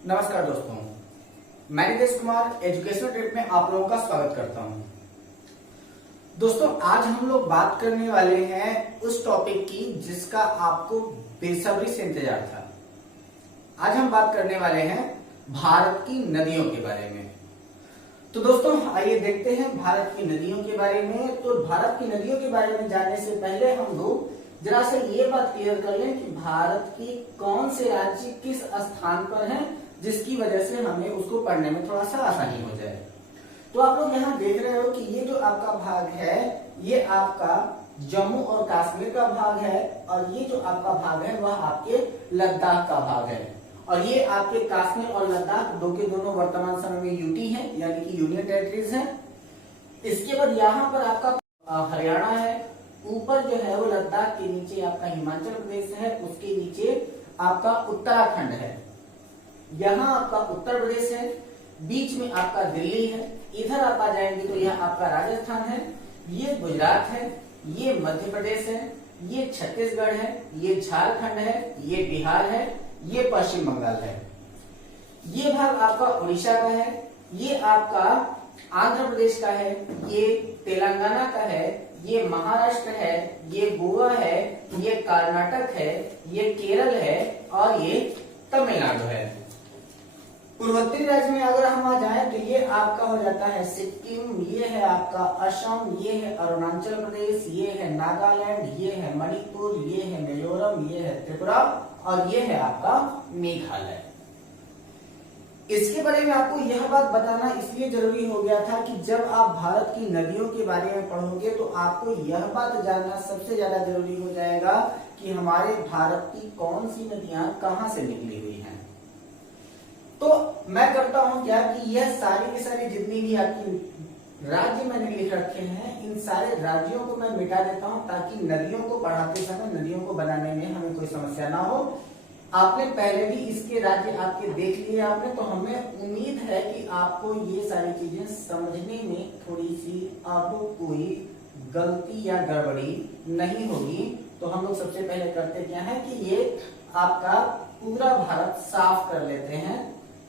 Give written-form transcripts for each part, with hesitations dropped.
नमस्कार दोस्तों, मैं नितेश कुमार एजुकेशनल ट्रिप में आप लोगों का स्वागत करता हूं। दोस्तों, आज हम लोग बात करने वाले हैं उस टॉपिक की जिसका आपको बेसब्री से इंतजार था। आज हम बात करने वाले हैं भारत की नदियों के बारे में। तो दोस्तों, आइए देखते हैं भारत की नदियों के बारे में। तो भारत की नदियों के बारे में जानने से पहले हम लोग जरा से ये बात क्लियर कर लें कि भारत की कौन से राज्य किस स्थान पर हैं, जिसकी वजह से हमें उसको पढ़ने में थोड़ा सा आसानी हो जाए। तो आप लोग यहाँ देख रहे हो कि ये जो आपका भाग है ये आपका जम्मू और कश्मीर का भाग है, और ये जो आपका भाग है वह आपके लद्दाख का भाग है। और ये आपके कश्मीर और लद्दाख दो के दोनों वर्तमान समय में यूटी है, यानी कि यूनियन टेरिटरीज है। इसके बाद यहाँ पर आपका हरियाणा है, ऊपर जो है वो लद्दाख के नीचे आपका हिमाचल प्रदेश है, उसके नीचे आपका उत्तराखंड है, यहाँ आपका उत्तर प्रदेश है, बीच में आपका दिल्ली है। इधर आप आ जाएंगे तो यह आपका राजस्थान है, ये गुजरात है, ये मध्य प्रदेश है, ये छत्तीसगढ़ है, ये झारखंड है, ये बिहार है, ये पश्चिम बंगाल है। ये भाग आपका उड़ीसा का है, ये आपका आंध्र प्रदेश का है, ये तेलंगाना का है, ये महाराष्ट्र है, ये गोवा है, ये कर्नाटक है, ये केरल है और ये तमिलनाडु है। पूर्वोत्तर राज्य में अगर हम आ जाएं तो ये आपका हो जाता है सिक्किम, ये है आपका असम, ये है अरुणाचल प्रदेश, ये है नागालैंड, ये है मणिपुर, ये है मिजोरम, ये है त्रिपुरा और ये है आपका मेघालय। इसके बारे में आपको यह बात बताना इसलिए जरूरी हो गया था कि जब आप भारत की नदियों के बारे में पढ़ोगे तो आपको यह बात जानना सबसे ज्यादा जरूरी हो जाएगा कि हमारे भारत की कौन सी नदियां कहां से निकली हुई हैं। तो मैं करता हूं क्या कि यह सारी की सारी जितनी भी आपकी राज्य मैंने लिख रखे हैं, इन सारे राज्यों को मैं मिटा देता हूं ताकि नदियों को पढ़ाते समय नदियों को बनाने में हमें कोई समस्या ना हो। आपने पहले भी इसके राज्य आपके देख लिए आपने, तो हमें उम्मीद है कि आपको ये सारी चीजें समझने में थोड़ी सी अब कोई गलती या गड़बड़ी नहीं होगी। तो हम लोग सबसे पहले करते क्या है कि ये आपका पूरा भारत साफ कर लेते हैं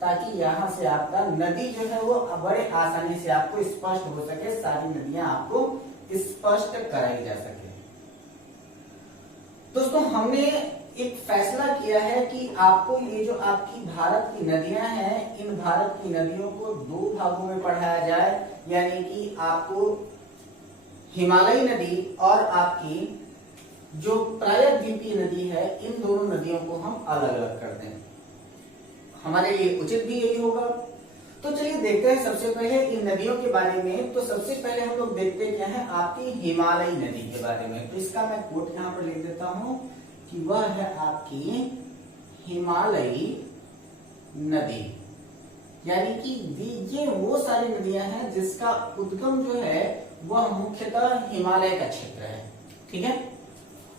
ताकि यहाँ से आपका नदी जो है वो बड़े आसानी से आपको स्पष्ट हो सके, सारी नदियां आपको स्पष्ट कराई जा सके। दोस्तों, हमने एक फैसला किया है कि आपको ये जो आपकी भारत की नदियां हैं, इन भारत की नदियों को दो भागों में पढ़ाया जाए, यानी कि आपको हिमालयी नदी और आपकी जो प्रायद्वीपीय नदी है, इन दोनों नदियों को हम अलग अलग कर दें। हमारे लिए उचित भी यही होगा। तो चलिए देखते हैं सबसे पहले इन नदियों के बारे में। तो सबसे पहले हम लोग देखते क्या है आपकी हिमालयी नदी के बारे में। तो इसका मैं कोट यहाँ पर लिख देता हूं कि वह है आपकी हिमालयी नदी, यानी कि ये वो सारी नदियां हैं जिसका उद्गम जो है वह मुख्यतः हिमालय का क्षेत्र है। ठीक है,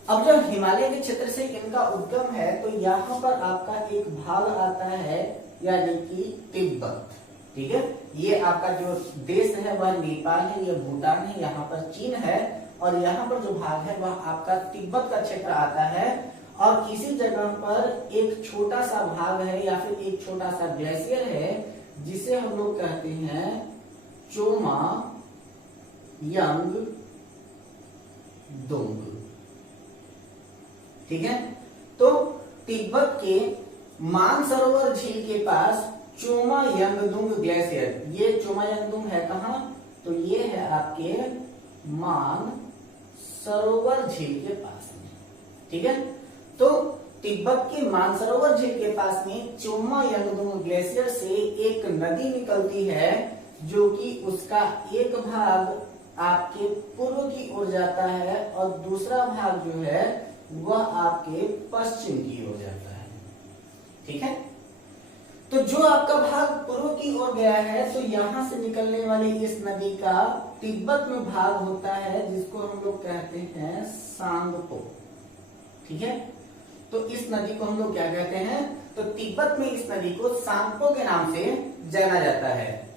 अब जब हिमालय के क्षेत्र से इनका उद्गम है तो यहाँ पर आपका एक भाग आता है, यानी कि तिब्बत। ठीक है, ये आपका जो देश है वह नेपाल है, ये भूटान है, यहाँ पर चीन है, और यहाँ पर जो भाग है वह आपका तिब्बत का क्षेत्र आता है। और किसी जगह पर एक छोटा सा भाग है या फिर एक छोटा सा ग्लेशियर है जिसे हम लोग कहते हैं चोमा यंग दुंग। ठीक है, तो तिब्बत के मानसरोवर झील के पास चोमा यंगदुंग ग्लेशियर, ये चोमा यंगदुंग है कहां, तो ये है आपके मानसरोवर झील के पास में। ठीक है, तो तिब्बत के मानसरोवर झील के पास में चोमा यंगदुंग ग्लेशियर से एक नदी निकलती है जो कि उसका एक भाग आपके पूर्व की ओर जाता है और दूसरा भाग जो है वह आपके पश्चिम की ओर जाता है। ठीक है, तो जो आपका भाग पूर्व की ओर गया है तो यहां से निकलने वाली इस नदी का तिब्बत में भाग होता है जिसको हम लोग कहते हैं सांगपो। ठीक है, तो इस नदी को हम लोग क्या कहते हैं, तो तिब्बत में इस नदी को सांगपो के नाम से जाना जाता है।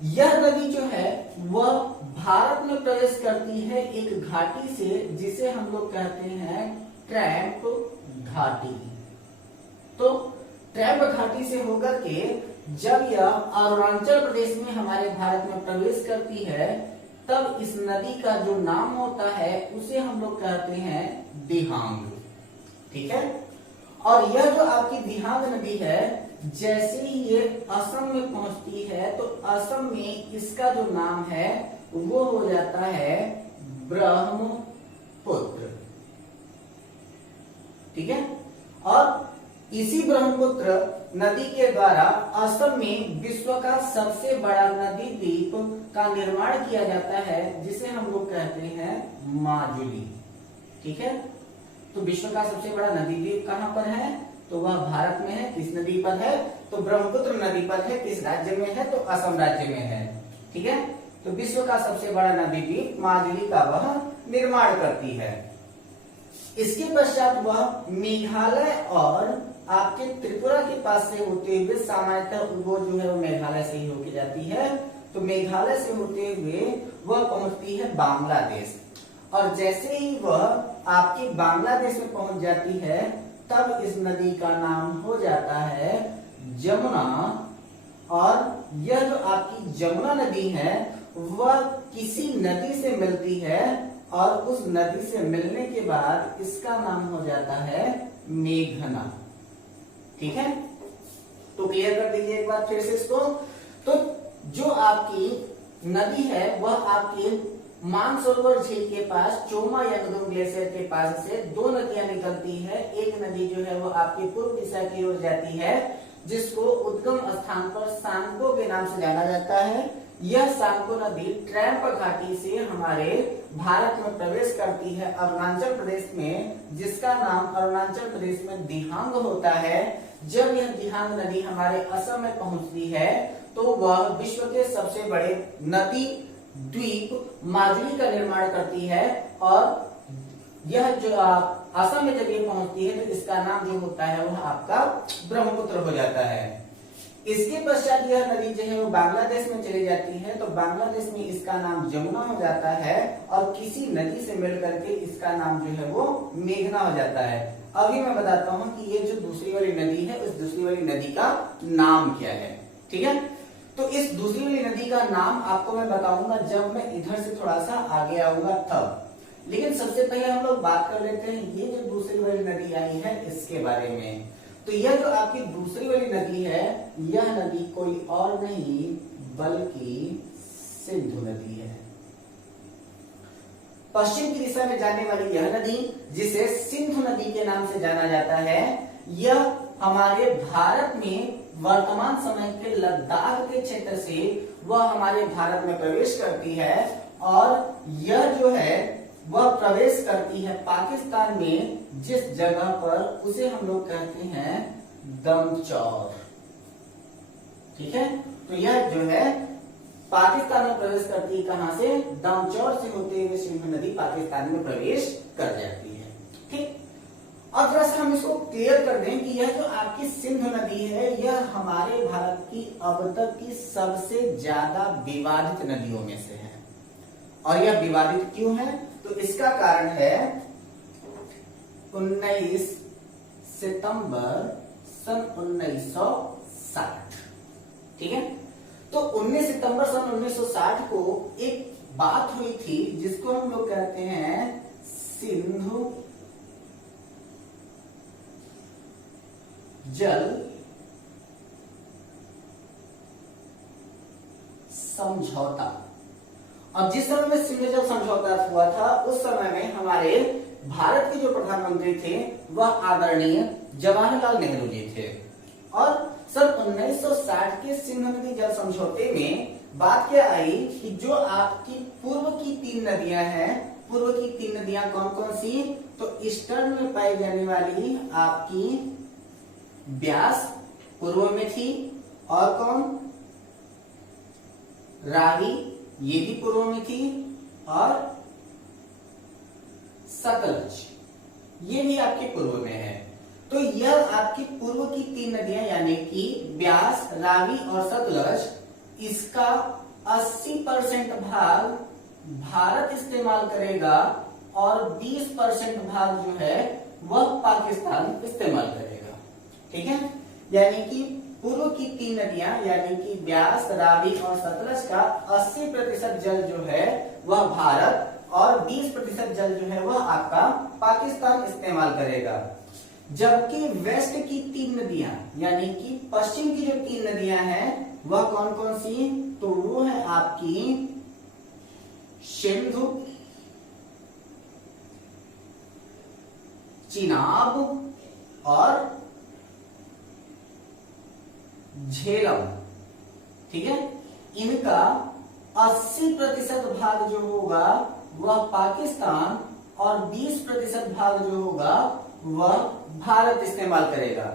यह नदी जो है वह भारत में प्रवेश करती है एक घाटी से जिसे हम लोग कहते हैं ट्रैप घाटी। तो ट्रैप घाटी से होकर के जब यह अरुणाचल प्रदेश में हमारे भारत में प्रवेश करती है, तब इस नदी का जो नाम होता है उसे हम लोग कहते हैं दिहांग। ठीक है। और यह जो आपकी दिहांग नदी है, जैसे ही ये असम में पहुंचती है तो असम में इसका जो नाम है वो हो जाता है ब्रह्मपुत्र। ठीक है। और इसी ब्रह्मपुत्र नदी के द्वारा असम में विश्व का सबसे बड़ा नदी द्वीप का निर्माण किया जाता है, जिसे हम लोग कहते हैं माजुली। ठीक है। तो विश्व का सबसे बड़ा नदी द्वीप कहां पर है? तो वह भारत में है। किस नदी पर है? तो ब्रह्मपुत्र नदी पर है। किस राज्य में है? तो असम राज्य में है। ठीक है। तो विश्व का सबसे बड़ा नदी द्वीप माजुली का वह निर्माण करती है। इसके पश्चात वह मेघालय और आपके त्रिपुरा के पास से होते हुए, सामान्यतः वो जो है वो मेघालय से ही होके जाती है, तो मेघालय से होते हुए वह पहुंचती है बांग्लादेश। और जैसे ही वह आपके बांग्लादेश में पहुंच जाती है, तब इस नदी का नाम हो जाता है जमुना। और यह जो आपकी जमुना नदी है वह किसी नदी से मिलती है, और उस नदी से मिलने के बाद इसका नाम हो जाता है मेघना। ठीक है। तो क्लियर कर दीजिए एक बार फिर से इसको। तो जो आपकी नदी है वह आपके मानसरोवर झील के पास चोमा यंगदुंग ग्लेशियर के पास से दो नदियां निकलती है। एक नदी जो है वो आपकी पूर्व दिशा की ओर जाती है, जिसको उद्गम स्थान पर सांको के नाम से जाना जाता है। यह सांको नदी ट्रैप घाटी से हमारे भारत में प्रवेश करती है अरुणाचल प्रदेश में, जिसका नाम अरुणाचल प्रदेश में दिहांग होता है। जब यह दिहांग नदी हमारे असम में पहुंचती है तो वह विश्व के सबसे बड़े नदी द्वीप माजुली का निर्माण करती है। और यह जो असम में जब ये पहुंचती है तो इसका नाम जो होता है वह आपका ब्रह्मपुत्र हो जाता है। इसके पश्चात यह नदी जो है वो बांग्लादेश में चली जाती है, तो बांग्लादेश में इसका नाम जमुना हो जाता है, और किसी नदी से मिल करके इसका नाम जो है वो मेघना हो जाता है। अभी मैं बताता हूं कि ये जो दूसरी वाली नदी है, उस दूसरी वाली नदी का नाम क्या है। ठीक है। तो इस दूसरी वाली नदी का नाम आपको मैं बताऊंगा जब मैं इधर से थोड़ा सा आगे आऊंगा तब। लेकिन सबसे पहले हम लोग बात कर लेते हैं ये जो दूसरी वाली नदी आई है इसके बारे में। तो यह जो आपकी दूसरी वाली नदी है, यह नदी कोई और नहीं बल्कि सिंधु नदी है। पश्चिम की दिशा में जाने वाली यह नदी, जिसे सिंधु नदी के नाम से जाना जाता है, यह हमारे भारत में वर्तमान समय के लद्दाख के क्षेत्र से वह हमारे भारत में प्रवेश करती है। और यह जो है वह प्रवेश करती है पाकिस्तान में, जिस जगह पर उसे हम लोग कहते हैं दमचौर। ठीक है। तो यह जो है पाकिस्तान में प्रवेश करती है। कहां से? दमचौर से होते हुए सिंधु नदी पाकिस्तान में प्रवेश कर जाती है। ठीक। अब थोड़ा सा हम इसको क्लियर कर दें कि यह जो आपकी सिंधु नदी है यह हमारे भारत की अब तक की सबसे ज्यादा विवादित नदियों में से है। और यह विवादित क्यों है? तो इसका कारण है 19 सितंबर सन 1960। ठीक है। तो 19 सितंबर सन 1960 को एक बात हुई थी जिसको हम लोग कहते हैं सिंधु जल समझौता। अब जिस समय में सिंधु जल समझौता हुआ था उस समय में हमारे भारत के जो प्रधानमंत्री थे वह आदरणीय जवाहरलाल नेहरू जी थे। और सन 1960 के सिंधु नदी जल समझौते में बात क्या आई कि जो आपकी पूर्व की तीन नदियां हैं, पूर्व की तीन नदियां कौन कौन सी? तो ईस्टर्न में पाई जाने वाली आपकी ब्यास पूर्व में थी, और कौन? रावी, ये भी पूर्व में थी, और सतलज ये भी आपके पूर्व में है। तो यह आपकी पूर्व की तीन नदियां यानी कि ब्यास, रावी और सतलज, इसका 80% भाग भारत इस्तेमाल करेगा और 20% भाग जो है वह पाकिस्तान इस्तेमाल करेगा। ठीक है। यानी कि पूर्व की 3 नदियां यानी कि ब्यास, रावी और सतलज का 80% जल जो है वह भारत और 20% जल जो है वह आपका पाकिस्तान इस्तेमाल करेगा। जबकि वेस्ट की 3 नदियां यानी कि पश्चिम की जो 3 नदियां हैं वह कौन कौन सी, तो वो है आपकी सिंधु, चिनाब और झेलम। ठीक है, इनका 80% भाग जो होगा वह पाकिस्तान और 20% भाग जो होगा वह भारत इस्तेमाल करेगा।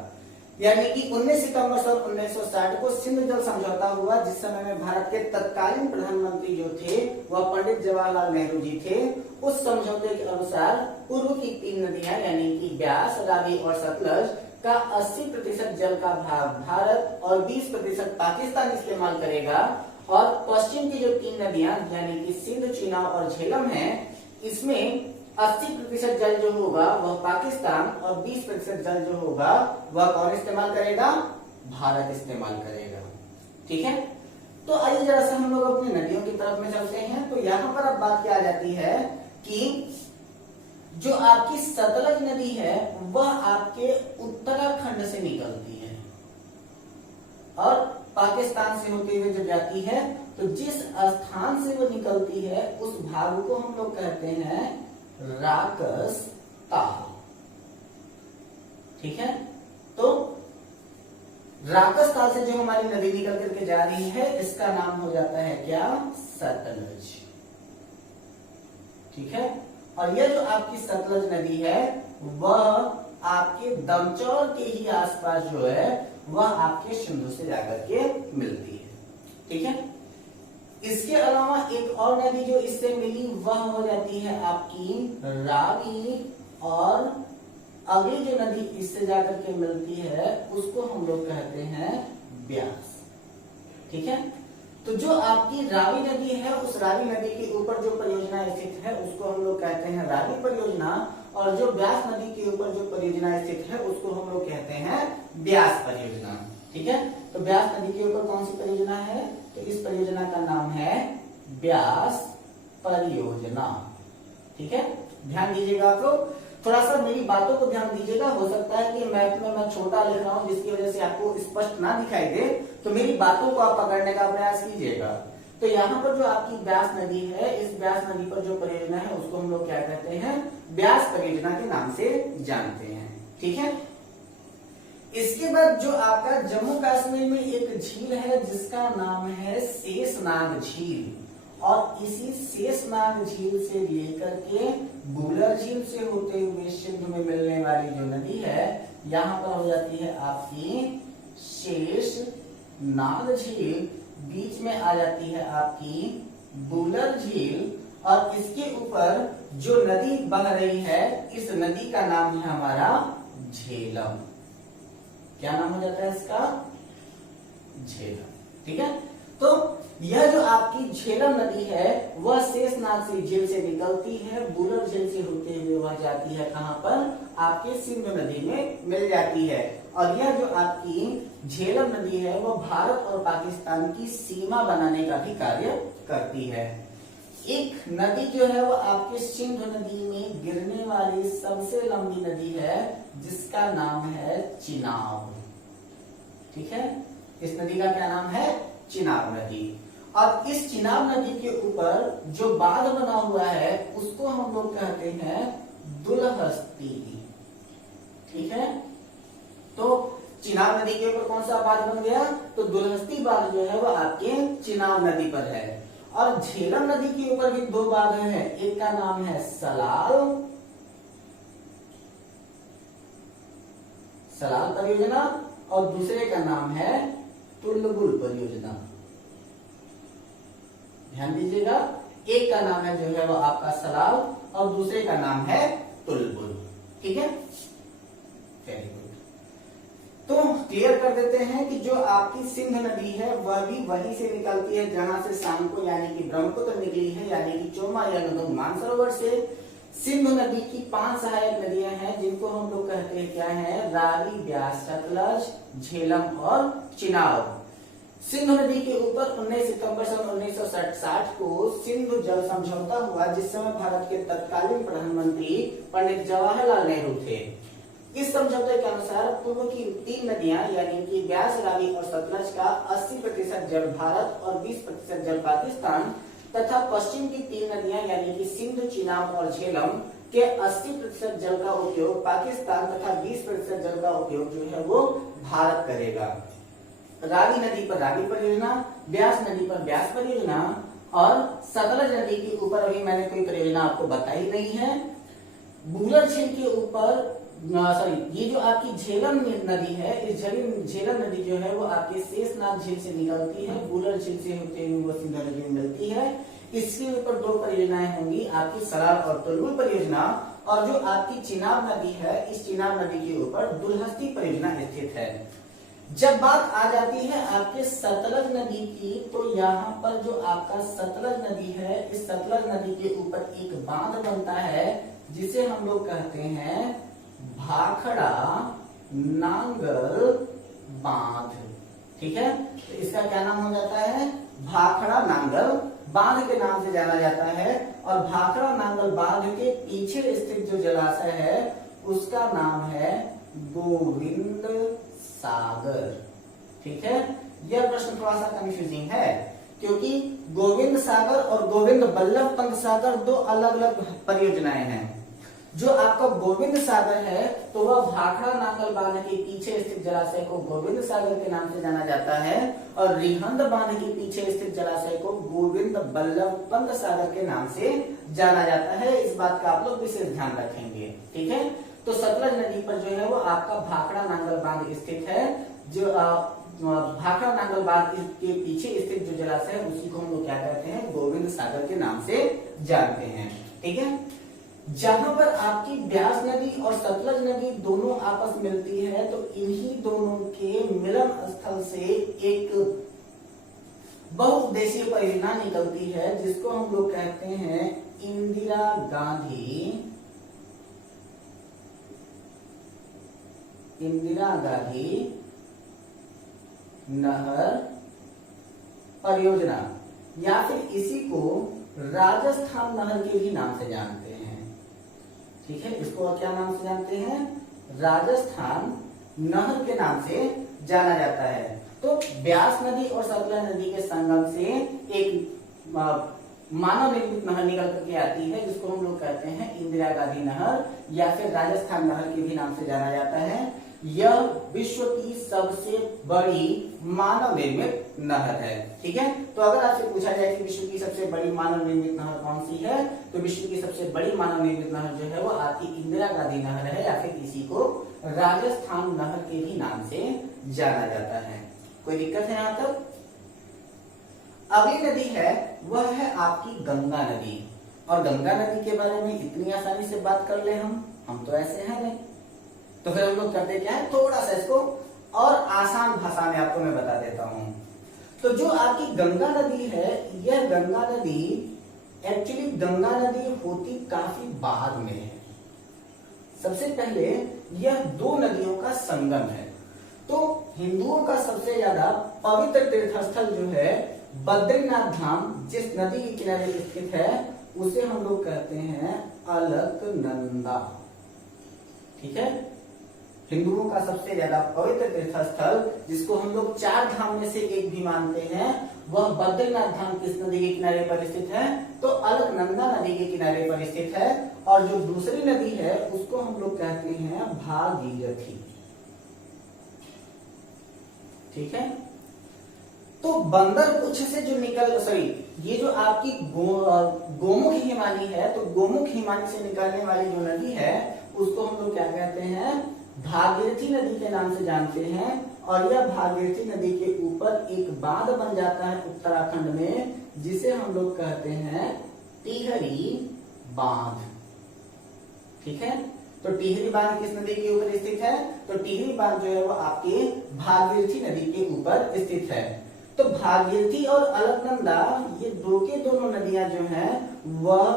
यानी कि 19 सितंबर सन 1960 को सिंध जल समझौता हुआ, जिस समय में भारत के तत्कालीन प्रधानमंत्री जो थे वह पंडित जवाहरलाल नेहरू जी थे। उस समझौते के अनुसार पूर्व की 3 नदियां यानी कि ब्यास, रावी और सतलज का 80% जल का भाग भारत और 20% पाकिस्तान इस्तेमाल करेगा, और पश्चिम की जो 3 नदियां यानी कि सिंध, चिनाब और झेलम है, इसमें 80% जल जो होगा वह पाकिस्तान और 20% जल जो होगा वह कौन इस्तेमाल करेगा, भारत इस्तेमाल करेगा। ठीक है, तो आइए जरा से हम लोग अपनी नदियों की तरफ में चलते हैं। तो यहाँ पर अब बात क्या आ जाती है कि जो आपकी सतलज नदी है वह आपके उत्तराखंड से निकलती है और पाकिस्तान से होते हुए जब जाती है तो जिस स्थान से वो निकलती है उस भाग को हम लोग कहते हैं राकस ताल। ठीक है, तो राकस ताल से जो हमारी नदी निकल करके जा रही है इसका नाम हो जाता है क्या, सतलज। ठीक है, और यह जो आपकी सतलज नदी है वह आपके दमचौर के ही आसपास जो है वह आपके सिंधु से जाकर के मिलती है। ठीक है, इसके अलावा एक और नदी जो इससे मिली वह हो जाती है आपकी रावी, और अगली जो नदी इससे जाकर के मिलती है उसको हम लोग कहते हैं ब्यास। ठीक है, तो जो आपकी रावी नदी है उस रावी नदी के ऊपर जो परियोजना स्थित है उसको हम लोग कहते हैं रावी परियोजना, और जो ब्यास नदी के ऊपर जो परियोजना स्थित है उसको हम लोग कहते हैं ब्यास परियोजना। ठीक है, तो ब्यास नदी के ऊपर कौन सी परियोजना है, तो इस परियोजना का नाम है ब्यास परियोजना। ठीक है, ध्यान दीजिएगा आप लोग, थोड़ा सा मेरी बातों को ध्यान दीजिएगा। हो सकता है कि मैप में मैं छोटा लिख रहा हूं जिसकी वजह से आपको स्पष्ट ना दिखाई दे, तो मेरी बातों को आप पकड़ने का प्रयास कीजिएगा। तो यहाँ पर जो आपकी ब्यास नदी है, इस ब्यास नदी पर जो परियोजना है उसको हम लोग क्या कहते हैं, ब्यास परियोजना के नाम से जानते हैं। ठीक है, इसके बाद जो आपका जम्मू कश्मीर में एक झील है जिसका नाम है शेषनाग झील, और इसी शेषनाग झील से लेकर के बुलर झील से होते हुए सिंध में मिलने वाली जो नदी है यहाँ पर हो जाती है आपकी शेषनाग झील, बीच में आ जाती है आपकी बुलर झील, और इसके ऊपर जो नदी बह रही है इस नदी का नाम है हमारा झेलम। क्या नाम हो जाता है इसका, झेलम। ठीक है, तो यह जो आपकी झेलम नदी है वह शेषनाग से झील से निकलती है, बुलर झील से होते हुए वह जाती है कहां पर, आपके सिंधु नदी में मिल जाती है। और यह जो आपकी झेलम नदी है वह भारत और पाकिस्तान की सीमा बनाने का भी कार्य करती है। एक नदी जो है वो आपके सिंधु नदी में गिरने वाली सबसे लंबी नदी है जिसका नाम है चिनाब। ठीक है, इस नदी का क्या नाम है, चिनाब नदी। और इस चिनाब नदी के ऊपर जो बांध बना हुआ है उसको हम लोग कहते हैं दुलहस्ती। ठीक है, तो चिनाब नदी के ऊपर कौन सा बांध बन गया, तो दुलहस्ती बांध जो है वो आपके चिनाब नदी पर है। और झेलम नदी के ऊपर भी 2 बांध हैं, एक का नाम है सलाल परियोजना और दूसरे का नाम है तुलबुल परियोजना। ध्यान दीजिएगा, एक का नाम है जो है वो आपका सलाल और दूसरे का नाम है तुलबुल। ठीक है, वेरी गुड। तो क्लियर कर देते हैं कि जो आपकी सिंध नदी है वह भी वहीं से निकलती है जहां से सांको यानी कि ब्रह्मपुत्र निकली है, यानी कि चोमा या मानसरोवर से। सिंधु नदी की 5 सहायक नदियां हैं जिनको हम लोग कहते हैं क्या है, रावी, रावी, ब्यास, सतलज, झेलम और चिनाब। सिंधु नदी के ऊपर 19 सितंबर सन 1960 को सिंधु जल समझौता हुआ, जिस समय भारत के तत्कालीन प्रधानमंत्री पंडित जवाहरलाल नेहरू थे। इस समझौते के अनुसार पूर्व की 3 नदियां यानी कि ब्यास, रावी और सतलज का 80% जल भारत और 20% जल पाकिस्तान तथा पश्चिम की 3 नदियां यानी कि सिंधु, चिनाब और झेलम के 80% जल का उपयोग पाकिस्तान तथा 20% जल का उपयोग जो है वो भारत करेगा। रावी नदी पर रावी परियोजना, ब्यास नदी पर ब्यास परियोजना और सतलज नदी के ऊपर अभी मैंने कोई परियोजना आपको बताई नहीं है। बूलर झील के ऊपर ये जो आपकी झेलम नदी है, इस झेलम नदी जो है वो आपके शेषनाग झील से निकलती है, बूलर झील से होते हुए वो सिंधु नदी में मिलती है। इसके ऊपर 2 परियोजनाएं होंगी, आपकी सराल और तुलुल परियोजना, और जो आपकी चिनाब नदी है, इस चिनाब नदी के ऊपर दुल्हस्ती परियोजना स्थित है। जब बात आ जाती है आपके सतलज नदी की, तो यहाँ पर जो आपका सतलज नदी है, इस सतलज नदी के ऊपर एक बांध बनता है जिसे हम लोग कहते हैं भाखड़ा नांगल बांध। ठीक है, तो इसका क्या नाम हो जाता है? भाखड़ा नांगल बांध के नाम से जाना जाता है। और भाखड़ा नांगल बांध के पीछे स्थित जो जलाशय है उसका नाम है गोविंद सागर। ठीक है, यह प्रश्न थोड़ा सा कंफ्यूजिंग है क्योंकि गोविंद सागर और गोविंद बल्लभ पंत सागर 2 अलग अलग परियोजनाएं हैं। जो आपका गोविंद सागर है तो वह भाखड़ा नांगल बांध के पीछे स्थित जलाशय को गोविंद सागर के नाम से जाना जाता है, और रिहंद बांध के पीछे स्थित जलाशय को गोविंद बल्लभ पंत सागर के नाम से जाना जाता है। इस बात का आप लोग विशेष ध्यान रखेंगे। ठीक है, तो सतलज नदी पर जो है वो आपका भाखड़ा नांगल बांध स्थित है। जो भाखड़ा नांगल बांध के पीछे स्थित जो जलाशय है उसी को हम लोग क्या कहते हैं? गोविंद सागर के नाम से जानते हैं। ठीक है, जहां पर आपकी ब्यास नदी और सतलज नदी दोनों आपस मिलती है, तो इन्हीं दोनों के मिलन स्थल से एक बहुउद्देशीय परियोजना निकलती है जिसको हम लोग कहते हैं इंदिरा गांधी नहर परियोजना, या फिर इसी को राजस्थान नहर के भी नाम से जानते हैं। ठीक है, इसको क्या नाम से जानते हैं? राजस्थान नहर के नाम से जाना जाता है। तो ब्यास नदी और सतलज नदी के संगम से एक मानव निर्मित नहर निकल करके आती है जिसको हम लोग कहते हैं इंदिरा गांधी नहर या फिर राजस्थान नहर के भी नाम से जाना जाता है। यह विश्व की सबसे बड़ी मानव निर्मित नहर है। ठीक है, तो अगर आपसे पूछा जाए कि विश्व की सबसे बड़ी मानव निर्मित नहर कौन सी है, तो विश्व की सबसे बड़ी मानव निर्मित नहर जो है वो आपकी इंदिरा गांधी नहर है, या फिर इसी को राजस्थान नहर के भी नाम से जाना जाता है। कोई दिक्कत है यहाँ तक? अगली नदी है वह है आपकी गंगा नदी, और गंगा नदी के बारे में इतनी आसानी से बात कर ले हम तो ऐसे हैं नहीं, तो फिर हम लोग करते क्या है, थोड़ा सा इसको और आसान भाषा में आपको मैं बता देता हूं। तो जो आपकी गंगा नदी है, यह गंगा नदी एक्चुअली गंगा नदी होती काफी बाद में है। सबसे पहले यह 2 नदियों का संगम है। तो हिंदुओं का सबसे ज्यादा पवित्र तीर्थस्थल जो है बद्रीनाथ धाम, जिस नदी के किनारे स्थित है उसे हम लोग कहते हैं अलकनंदा। ठीक है, हिंदुओं का सबसे ज्यादा पवित्र तीर्थस्थल जिसको हम लोग 4 धाम में से एक भी मानते हैं, वह बद्रीनाथ धाम किस नदी के किनारे पर स्थित है? तो अलकनंदा नदी के किनारे पर स्थित है। और जो दूसरी नदी है उसको हम लोग कहते हैं भागीरथी। ठीक है, तो बंदर पुच्छ से जो ये जो आपकी गोमुख हिमानी है, तो गोमुख हिमानी से निकलने वाली जो नदी है उसको हम लोग क्या कहते हैं? भागीरथी नदी के नाम से जानते हैं। और यह भागीरथी नदी के ऊपर एक बांध बन जाता है उत्तराखंड में, जिसे हम लोग कहते हैं टिहरी बांध। ठीक है, तो टिहरी बांध किस नदी के ऊपर स्थित है? तो टिहरी बांध जो है वो आपके भागीरथी नदी के ऊपर स्थित है। तो भागीरथी और अलकनंदा ये 2 के दोनों नदियां जो हैं वह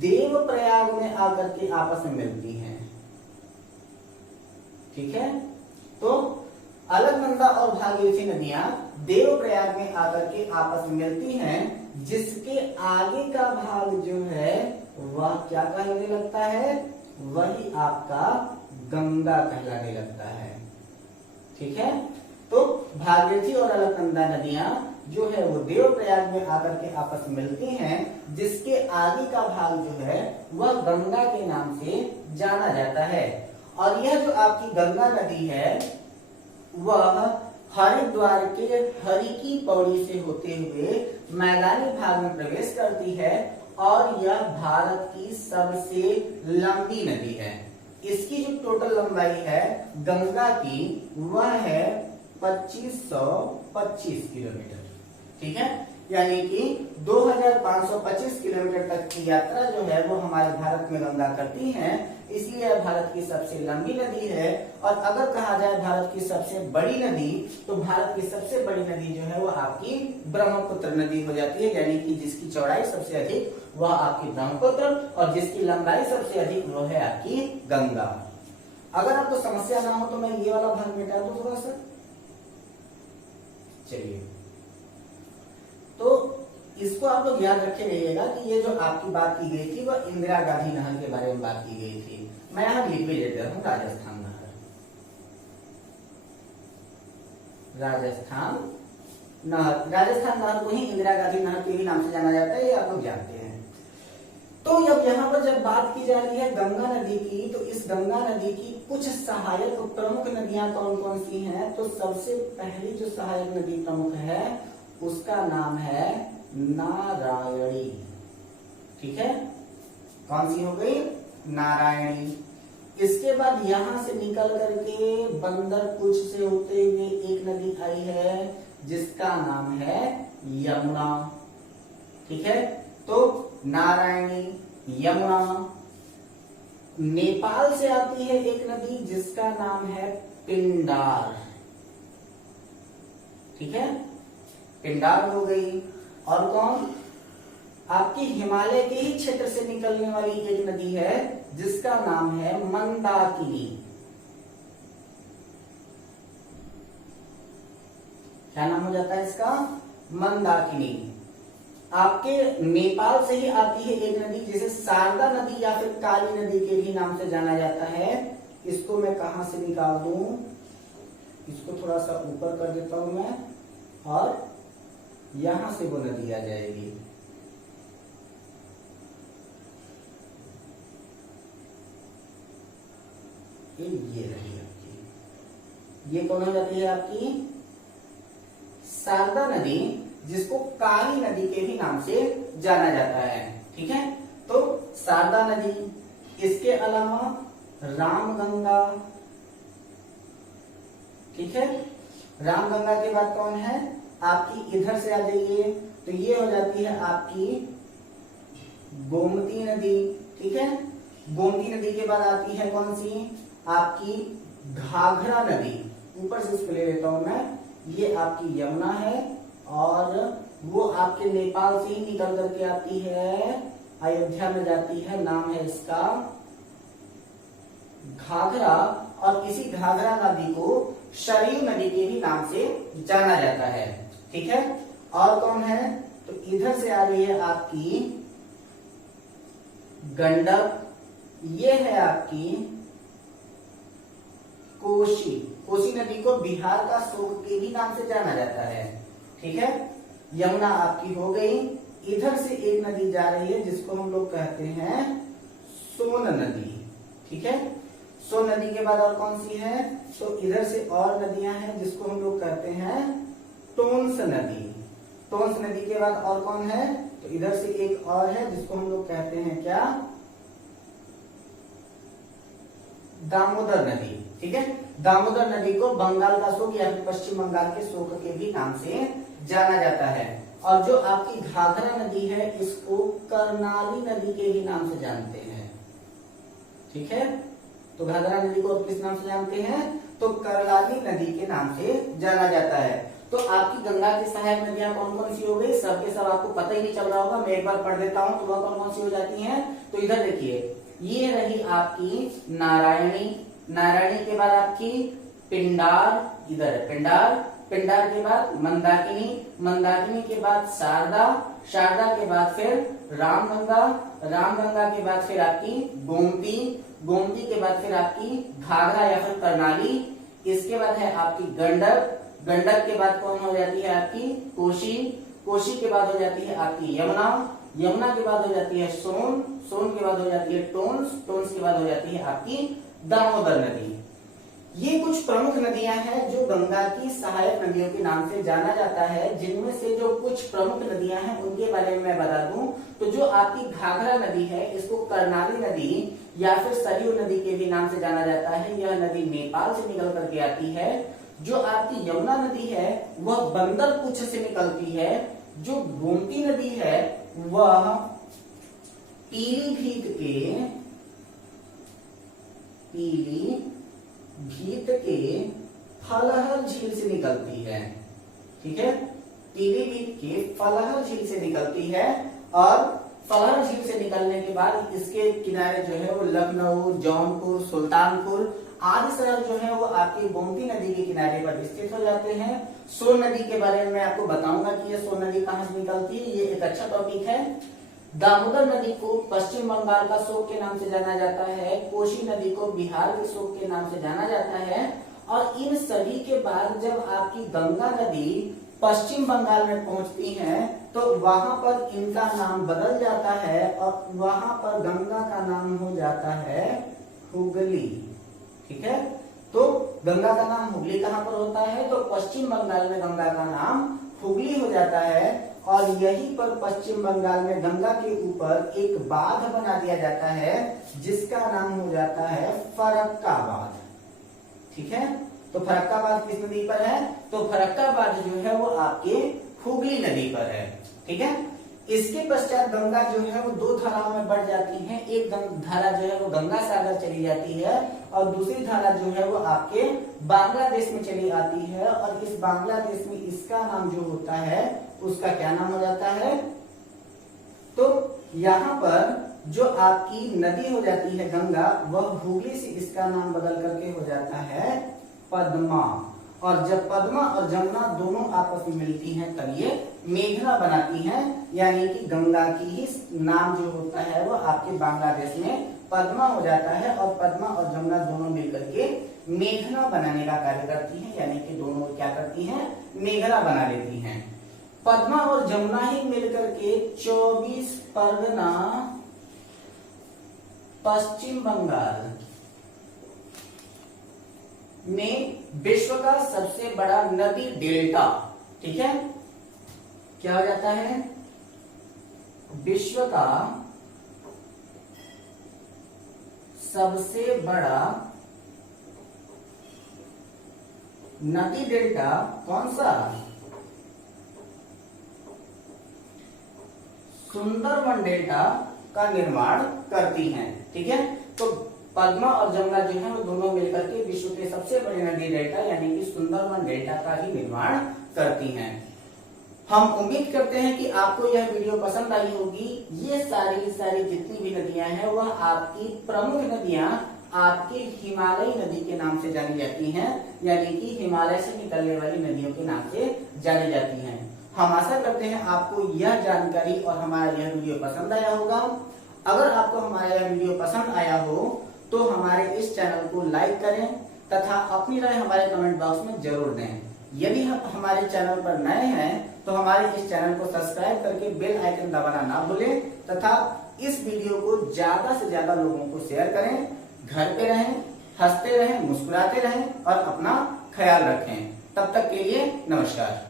देवप्रयाग में आकर के आपस में मिलती हैं। ठीक है, तो अलकनंदा और भागीरथी नदियां देवप्रयाग में आकर के आपस में मिलती हैं, जिसके आगे का भाग जो है वह क्या कहलाने लगता है, वही आपका गंगा कहलाने लगता है। ठीक है, तो भागीरथी और अलकनंदा नदियां जो है वो देवप्रयाग में आकर के आपस में मिलती हैं, जिसके आगे का भाग जो है वह गंगा के नाम से जाना जाता है। और यह जो आपकी गंगा नदी है वह हरिद्वार के हरि की पौड़ी से होते हुए मैदानी भाग में प्रवेश करती है और यह भारत की सबसे लंबी नदी है। इसकी जो टोटल लंबाई है गंगा की वह है 2525 किलोमीटर। ठीक है, यानी कि 2525 किलोमीटर तक की यात्रा जो है वो हमारे भारत में गंगा करती है, इसलिए यह भारत की सबसे लंबी नदी है। और अगर कहा जाए भारत की सबसे बड़ी नदी, तो भारत की सबसे बड़ी नदी जो है वो आपकी ब्रह्मपुत्र नदी हो जाती है, यानी कि जिसकी चौड़ाई सबसे अधिक वह आपकी ब्रह्मपुत्र और जिसकी लंबाई सबसे अधिक वो है आपकी गंगा। अगर आपको समस्या ना हो तो मैं ये वाला भाग मिटा दूं थोड़ा सा। चलिए, तो इसको आप लोग याद रखे रहिएगा कि ये जो आपकी बात की गई थी वह इंदिरा गांधी नहर के बारे में बात की गई थी। मैं यहां लिख भी देता हूं राजस्थान नहर। राजस्थान नहर को ही इंदिरा गांधी नहर के भी नाम से जाना जाता है, ये आप लोग जानते हैं। तो अब यहाँ पर जब बात की जा रही है गंगा नदी की, तो इस गंगा नदी की कुछ सहायक प्रमुख नदियां कौन कौन सी हैं? तो सबसे पहली जो सहायक नदी प्रमुख है उसका नाम है नारायणी। ठीक है, कौन सी हो गई? नारायणी। इसके बाद यहां से निकल करके बंदरपुर से होते हुए एक नदी आई है जिसका नाम है यमुना। ठीक है, तो नारायणी, यमुना। नेपाल से आती है एक नदी जिसका नाम है पिंडार। ठीक है, पिंडार हो गई। और कौन? आपकी हिमालय के ही क्षेत्र से निकलने वाली एक नदी है जिसका नाम है मंदाकिनी। क्या नाम हो जाता है इसका? मंदाकिनी। आपके नेपाल से ही आती है एक नदी जिसे शारदा नदी या फिर काली नदी के भी नाम से जाना जाता है। इसको मैं कहां से निकाल दूं? इसको थोड़ा सा ऊपर कर देता हूं मैं, और यहां से वो नदी आ जाएगी। ये रही आपकी, ये कौन हो जाती है? आपकी शारदा नदी, जिसको काली नदी के भी नाम से जाना जाता है। ठीक है, तो शारदा नदी, इसके अलावा रामगंगा। ठीक है, रामगंगा के बाद कौन है? आपकी इधर से आ जाइए, तो ये हो जाती है आपकी गोमती नदी। ठीक है, गोमती नदी के बाद आती है कौन सी? आपकी घाघरा नदी। ऊपर से इसको ले लेता हूं मैं, ये आपकी यमुना है और वो आपके नेपाल से ही निकल करके आती है, अयोध्या में जाती है। नाम है इसका घाघरा, और इसी घाघरा नदी को सरयू नदी के भी नाम से जाना जाता है। ठीक है, और कौन है? तो इधर से आ रही है आपकी गंडक, ये है आपकी कोसी। कोसी नदी को बिहार का शोक के भी नाम से जाना जाता है। ठीक है, यमुना आपकी हो गई। इधर से एक नदी जा रही है जिसको हम लोग कहते हैं सोन नदी। ठीक है, सोन नदी के बाद और कौन सी है? तो इधर से और नदियां हैं जिसको हम लोग कहते हैं टोंस नदी। टोंस नदी के बाद और कौन है? तो इधर से एक और है जिसको हम लोग कहते हैं क्या? दामोदर नदी। ठीक है, दामोदर नदी को बंगाल का शोक या फिर पश्चिम बंगाल के शोक के भी नाम से जाना जाता है। और जो आपकी घाघरा नदी है इसको कर्णाली नदी के भी नाम से जानते हैं। ठीक है, तो घाघरा नदी को किस नाम से जानते हैं? तो कर्णाली नदी के नाम से जाना जाता है। तो आपकी गंगा की सहायक नदियां कौन कौन सी हो गई? सब के सब आपको पता ही नहीं चल रहा होगा, मैं एक बार पढ़ देता हूं। तो वह कौन कौन सी हो जाती हैं? तो इधर देखिए, ये रही आपकी नारायणी। नारायणी के बाद आपकी पिंडार, इधर है पिंडार, पिंडार के बाद मंदाकिनी, मंदाकिनी के बाद शारदा, शारदा के बाद फिर रामगंगा, रामगंगा के बाद फिर आपकी गोमती, गोमती के बाद फिर आपकी घाघरा या फिर करनाली, इसके बाद है आपकी गंडक, गंडक के बाद कौन हो जाती है आपकी कोशी, कोशी के बाद हो जाती है आपकी यमुना, यमुना के बाद हो जाती है सोन, सोन के बाद हो जाती है टोन्स, टोन्स के बाद हो जाती है आपकी दामोदर नदी। ये कुछ प्रमुख नदियां हैं जो गंगा की सहायक नदियों के नाम से जाना जाता है। जिनमें से जो कुछ प्रमुख नदियां हैं उनके बारे में मैं बता दूं तो जो आपकी घाघरा नदी है इसको कर्नाली नदी या फिर सरयू नदी के भी नाम से जाना जाता है। यह नदी नेपाल से निकल करके आती है। जो आपकी यमुना नदी है वह बंदरपुछ से निकलती है। जो गोमती नदी है वह पीलीभीत के फलहर झील से निकलती है। ठीक है, पीलीभीत के फलहर झील से निकलती है और फलहर झील से निकलने के बाद इसके किनारे जो है वो लखनऊ, जौनपुर, सुल्तानपुर आदि शहर जो है वो आपकी गोमती नदी के किनारे पर स्थित हो जाते हैं। सोन नदी के बारे में मैं आपको बताऊंगा कि ये सोन नदी कहां से निकलती है, ये एक अच्छा टॉपिक है। दामोदर नदी को पश्चिम बंगाल का शोक के नाम से जाना जाता है। कोसी नदी को बिहार के शोक के नाम से जाना जाता है। और इन सभी के बाद जब आपकी गंगा नदी पश्चिम बंगाल में पहुंचती है तो वहां पर इनका नाम बदल जाता है और वहां पर गंगा का नाम हो जाता है हुगली। ठीक है, तो गंगा का नाम हुगली कहां पर होता है तो पश्चिम बंगाल में गंगा का नाम हुगली हो जाता है। और यहीं पर पश्चिम बंगाल में गंगा के ऊपर एक बांध बना दिया जाता है जिसका नाम हो जाता है फरक्का बांध। ठीक है, तो फरक्का बांध किस नदी पर है तो फरक्का बांध जो है वो आपके हुगली नदी पर है। ठीक है, इसके पश्चात गंगा जो है वो दो धाराओं में बढ़ जाती है। एक धारा जो है वो गंगा सागर चली जाती है और दूसरी धारा जो है वो आपके बांग्लादेश में चली आती है। और इस बांग्लादेश में इसका नाम जो होता है उसका क्या नाम हो जाता है तो यहाँ पर जो आपकी नदी हो जाती है गंगा वह हुगली से इसका नाम बदल करके हो जाता है पद्मा। और जब पद्मा और जमुना दोनों आपस में मिलती हैं तब ये मेघना बनाती हैं। यानी कि गंगा की ही नाम जो होता है वो आपके बांग्लादेश में पद्मा हो जाता है और पद्मा और जमुना दोनों मिलकर के मेघना बनाने का कार्य करती हैं। यानी कि दोनों क्या करती हैं मेघना बना लेती हैं। पद्मा और जमुना ही मिलकर के 24 परगना पश्चिम बंगाल में विश्व का सबसे बड़ा नदी डेल्टा। ठीक है, क्या हो जाता है विश्व का सबसे बड़ा नदी डेल्टा कौन सा सुंदरबन डेल्टा का निर्माण करती हैं। ठीक है, तो पद्मा और जमुना जो है वो दोनों मिलकर के विश्व के सबसे बड़े नदी डेल्टा यानी कि सुंदरबन डेल्टा का ही निर्माण करती हैं। हम उम्मीद करते हैं कि आपको यह वीडियो पसंद आई होगी। ये सारी जितनी भी नदियां हैं वह आपकी प्रमुख नदियां आपके हिमालयी नदी के नाम से जानी जाती हैं। यानी कि हिमालय से निकलने वाली नदियों के नाम से जानी जाती हैं। हम आशा करते हैं आपको यह जानकारी और हमारा यह वीडियो पसंद आया होगा। अगर आपको हमारा यह वीडियो पसंद आया हो तो हमारे इस चैनल को लाइक करें तथा अपनी राय हमारे कमेंट बॉक्स में जरूर दें। यदि आप हमारे चैनल पर नए हैं तो हमारे इस चैनल को सब्सक्राइब करके बेल आइकन दबाना ना भूलें तथा इस वीडियो को ज्यादा से ज्यादा लोगों को शेयर करें। घर पे रहें, हंसते रहें, मुस्कुराते रहें और अपना ख्याल रखें। तब तक के लिए नमस्कार।